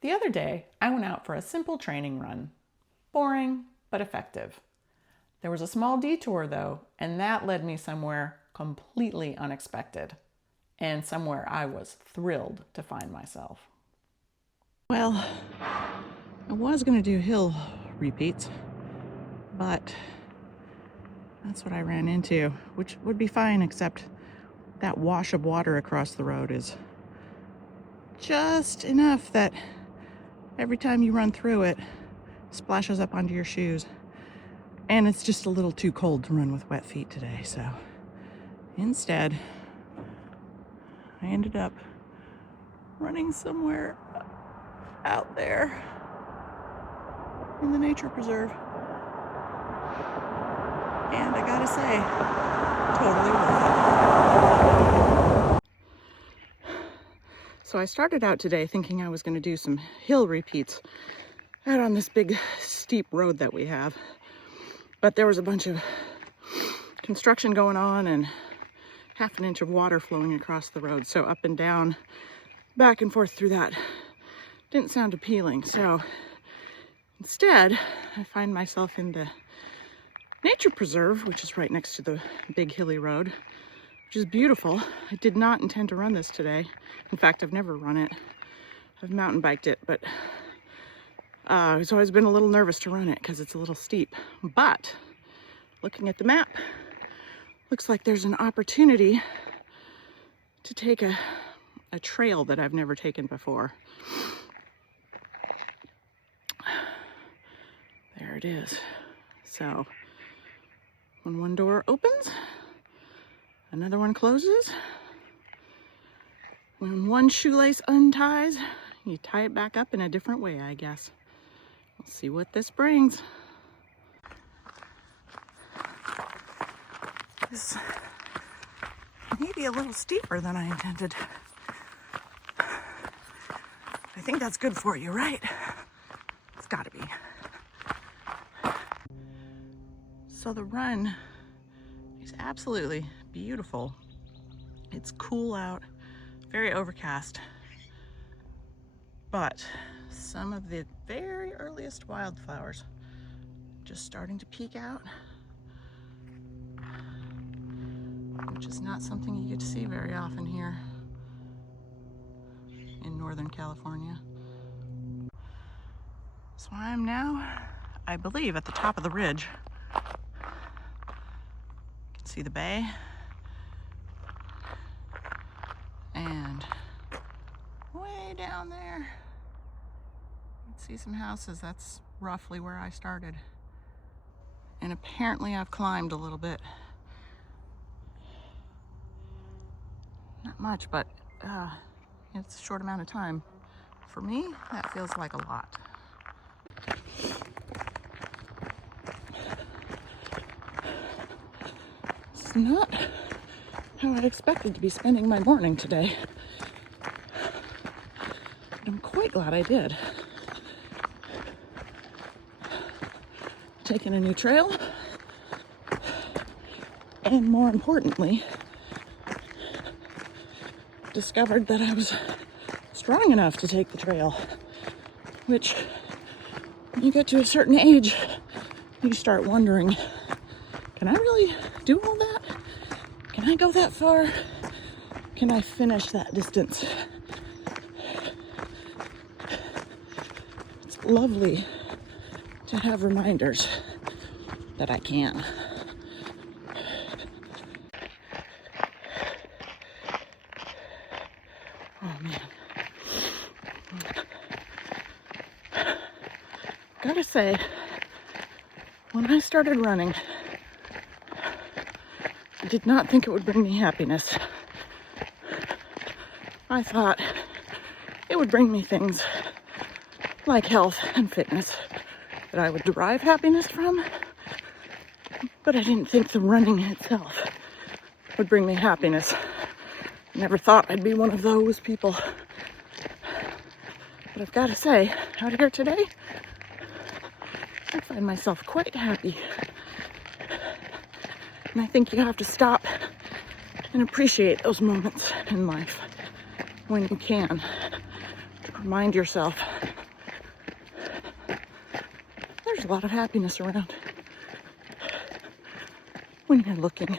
The other day, I went out for a simple training run. Boring, but effective. There was a small detour though, and that led me somewhere completely unexpected, and somewhere I was thrilled to find myself. Well, I was going to do hill repeats, but that's what I ran into, which would be fine, except that wash of water across the road is just enough that every time you run through it, splashes up onto your shoes. And it's just a little too cold to run with wet feet today, so instead, I ended up running somewhere out there in the nature preserve. And I gotta say, totally worth it. So I started out today thinking I was going to do some hill repeats out on this big steep road that we have. But there was a bunch of construction going on and half an inch of water flowing across the road. So up and down, back and forth through that didn't sound appealing. So instead, I find myself in the nature preserve, which is right next to the big hilly road, which is beautiful. I did not intend to run this today. In fact, I've never run it. I've mountain biked it, but it's always been a little nervous to run it because it's a little steep. But looking at the map, looks like there's an opportunity to take a trail that I've never taken before. There it is. So when one door opens, another one closes. When one shoelace unties, you tie it back up in a different way, I guess. We'll see what this brings. This may be a little steeper than I intended. I think that's good for you, right? It's gotta be. So the run is absolutely beautiful. It's cool out, very overcast, but some of the very earliest wildflowers just starting to peek out, which is not something you get to see very often here in Northern California. So I'm now, I believe, at the top of the ridge. You can see the bay. And way down there, you can see some houses. That's roughly where I started. And apparently I've climbed a little bit. Not much, but it's a short amount of time. For me, that feels like a lot. It's not how I expected to be spending my morning today. But I'm quite glad I did. Taking a new trail, and more importantly, discovered that I was strong enough to take the trail, which when you get to a certain age, you start wondering, can I really do all that? Can I go that far? Can I finish that distance? It's lovely to have reminders that I can. Oh man. Gotta say, when I started running, I did not think it would bring me happiness. I thought it would bring me things like health and fitness that I would derive happiness from, but I didn't think the running itself would bring me happiness. I never thought I'd be one of those people. But I've got to say, out here today, I find myself quite happy. And I think you have to stop and appreciate those moments in life when you can, to Remind yourself there's a lot of happiness around when you're looking